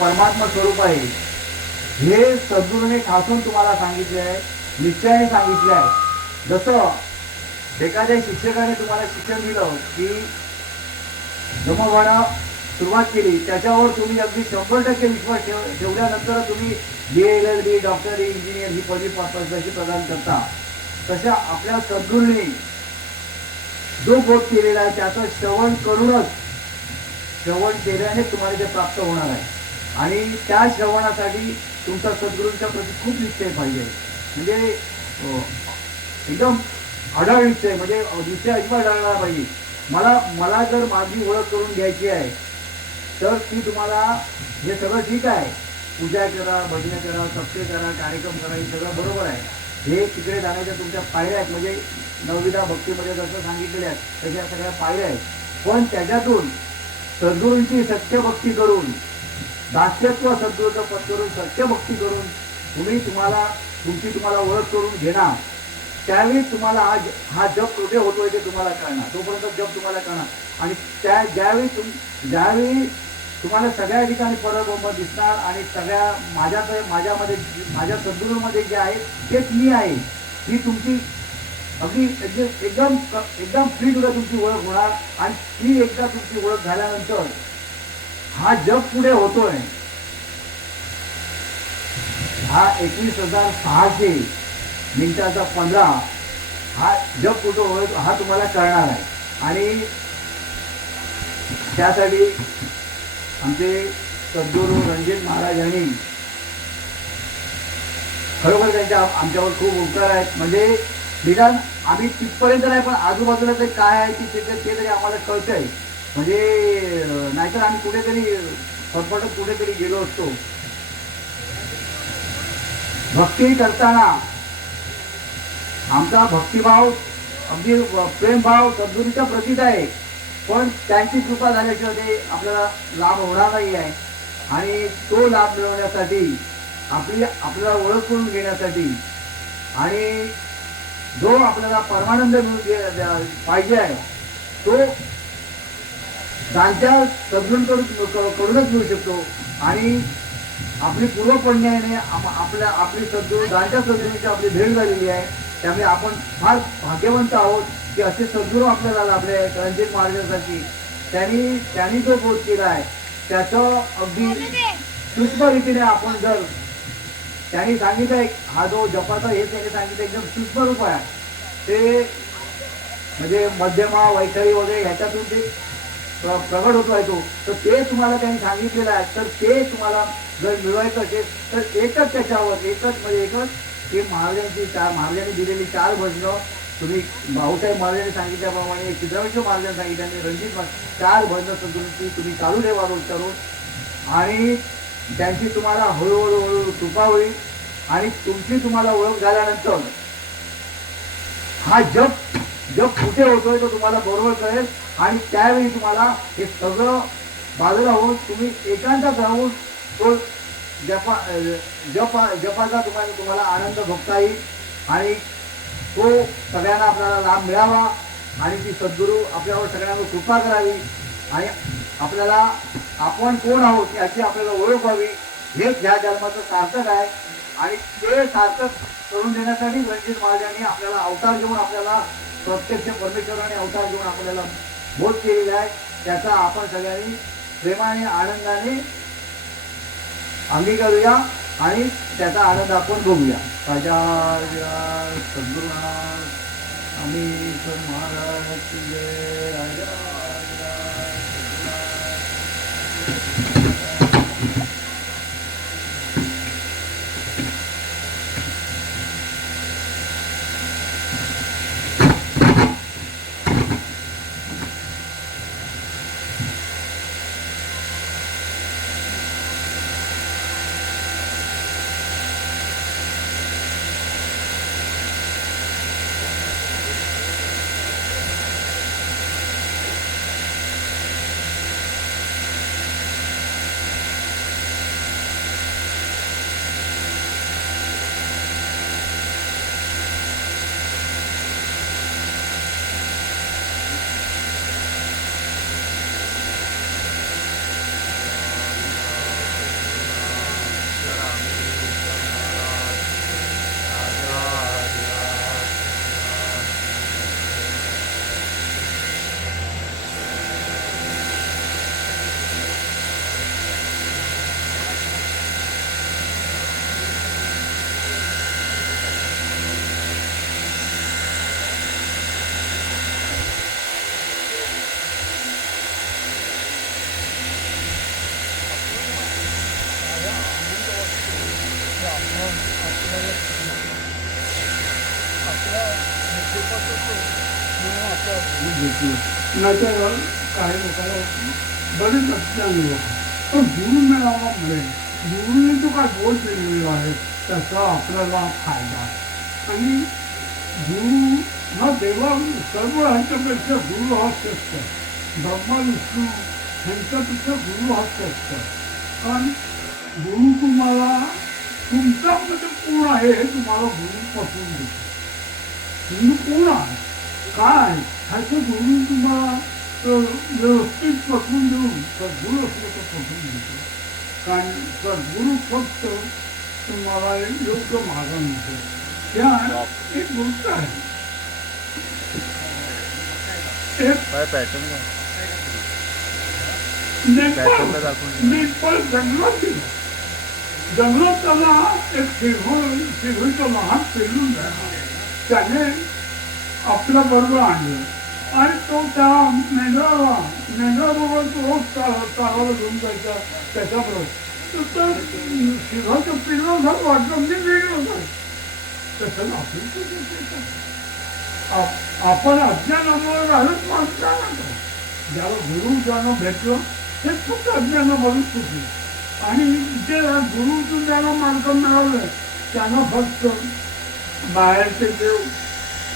परमात्मा स्वरूप आहे हे सद्गुरूने ठासून तुम्हाला सांगितले आहे, निश्चयाने सांगितले आहे. जसं एखाद्या शिक्षकाने तुम्हाला शिक्षण दिलं की जमवायला सुरुवात केली, त्याच्यावर तुम्ही अगदी 100% विश्वास ठेवल्यानंतर तुम्ही BA-LLB, डॉक्टर, इंजिनियर ही पदवी जशी प्रदान करता, तशा आपल्या सद्गुरूंनी जो बोध केलेला आहे त्याचं श्रवण करूनच, श्रवण केल्याने तुम्हाला ते प्राप्त होणार आहे. आणि त्या श्रवणासाठी तुमचा सद्गुरूंच्या प्रती खूप निश्चय पाहिजे. म्हणजे एकदम अढळ निश्चय, म्हणजे निश्चय अजिबात अडळला पाहिजे. मला जर माझी ओळख करून घ्यायची आहे तर ती तुम्हाला हे सगळं ठीक आहे, पूजा करा, भजन करा, सत्य करा, कार्यक्रम करा, हे सगळं बरोबर आहे. हे तिकडे जाण्याच्या तुमच्या पायऱ्या आहेत, म्हणजे नवविधा भक्तीमध्ये जसं सांगितलेल्या आहेत तशा सगळ्या पायऱ्या आहेत. पण त्याच्यातून सद्गुरूंची सत्य भक्ती करून, दास्यत्व सद्गुरूचं पद करून, सत्य भक्ती करून तुम्हाला ओळख करून घेणार. त्यावेळी तुम्हाला हा जप कुठे होतोय ते तुम्हाला कळणार, तोपर्यंत जप तुम्हाला कळणार. आणि ज्यावेळी तुम्हाला सगळ्या ठिकाणी परब्रह्म दिसणार आणि सगळ्या माझ्यामध्ये माझ्या सद्गुरूमध्ये जे आहे तेच मी आहे, ही तुमची अगदी एकदम फ्री तुला तुमची ओळख होणार. आणि ती एकदा तुमची ओळख झाल्यानंतर हा जप पुढे होतोय, हा 21,600 मिनिटाचा 15 हा जप कुठं होय हा तुम्हाला कळणार आहे. आणि त्यासाठी आमचे सद्गुरू रणजित महाराज यांनी खरोखर त्यांच्या आमच्यावर खूप उपकार आहेत. म्हणजे निदान आम्ही तिथपर्यंत नाही, पण आजूबाजूला ते काय आहे की ते तरी आम्हाला कळतंय. म्हणजे नाहीतर आम्ही कुठेतरी फटफटत कुठेतरी गेलो असतो. भक्ती करताना आमचा भक्तिभाव, अगदी प्रेमभाव सद्गुरूच्या प्रतीत आहे, पण त्यांची कृपा झाल्याशिवाय ते आपल्याला लाभ होणार नाही आहे. आणि तो लाभ मिळवण्यासाठी आपल्याला ओळख करून घेण्यासाठी आणि जो आपल्याला परमानंद मिळून पाहिजे आहे तो जाणत्या सद्गुरूंकडूनच मिळू शकतो. आणि आपली पूर्वपुण्याने आपली सद्गुरू जाणत्या सद्गुरूंची आपली भेट झालेली आहे. त्यामुळे आपण फार भाग्यवंत आहोत की असे सद्गुरू आपल्याला लाभले आहेत. रणजित महाराजांसाठी त्यांनी जो बोध केला आहे त्याचं अगदी सूक्ष्म रीतीने आपण जर त्यांनी सांगितलंय, हा जो जपाचा हे त्यांनी सांगितलं एकदम सूक्ष्म रूप आहे, ते म्हणजे मध्यमा वैखरी वगैरे ह्याच्यातून ते प्रगट होतो आहे तो. तर ते तुम्हाला त्यांनी सांगितलेलं आहे. तर ते तुम्हाला जर मिळवायचं असेल तर एकच ते महाराजांनी दिलेली 4 भजनं तुम्ही भाऊसाहेब महाराजांनी सांगितल्याप्रमाणे, सिद्धरामेश्वर महाराजांनी सांगितल्याने रणजित 4 भजनं सद्गुरूंची तुम्ही चालू ठेवा रोज करून. आणि त्यांची तुम्हाला हळूहळू कृपा होईल. आणि तुमची तुम्हाला ओळख झाल्यानंतर हा जप कुठे होतोय तो तुम्हाला बरोबर कळेल. आणि त्यावेळी तुम्हाला हे सगळं बाजूला होऊन तुम्ही एकांतात राहून तो जपाचा तुम्हाला आनंद भोगता येईल. आणि तो सगळ्यांना आपल्याला लाभ मिळावा आणि ती सद्गुरू आपल्यावर सगळ्यांवर कृपा करावी आणि आपल्याला आपण कोण आहोत याची आपल्याला ओळख व्हावी. हेच ह्या जन्माचं सार्थक आहे. आणि ते सार्थक करून देण्यासाठी रणजित महाराजांनी आपल्याला अवतार घेऊन, आपल्याला प्रत्यक्ष परमेश्वराने अवतार घेऊन आपल्याला बोध केलेला आहे. त्याचा आपण सगळ्यांनी प्रेमाने आनंदाने अंगीकारूया आणि त्याचा आनंद आपण बघूया. सद्गुरुनाथ आम्ही महाराज की जय. राजा नाहीतर काही लोकांना बरेच अज्ञान लोक पण गुरु मिळावा मिळेल. गुरुने जो काय बोध दिलेला आहे त्याचा आपल्याला फायदा. आणि गुरु हा देवा सर्व ह्यांच्यापेक्षा गुरु हा श्रेष्ठ. ब्रह्मा विष्णू ह्यांच्यापेक्षा गुरु हा श्रेष्ठ. कारण गुरु तुम्हाला तुमच्यामध्ये कोण आहे हे तुम्हाला गुरु पटवून देतो. तुम्ही कोण आहे काय ह्याचं गुरु तुम्हाला व्यवस्थित पटवून देऊन सद्गुरू असलं तर पटवून देतो. कारण सद्गुरू फक्त तुम्हाला योग्य मार्ग मिळतो. त्या एक गोष्ट आहे. नेपाळ जंगलात गेलो. जंगलात त्याला एक शिरवीचं लहान पेलून त्याने आपल्या बरोबर आणलं आणि तो त्या मेंढराबरोबर तो रोज चालायला घेऊन जायचा त्याच्याबरोबर. तर शिवाचं पिल्लं झालं वाटलं मी वेगळं झालं. त्याच्यानं आपण अज्ञानामुळे राहिलंच माणसाला. ज्याला गुरु ज्यानं भेटलं ते फक्त अज्ञानामधून सुटले. आणि जे गुरुतून ज्याला मार्ग मिळालं त्यांना फक्त बाहेरचे देव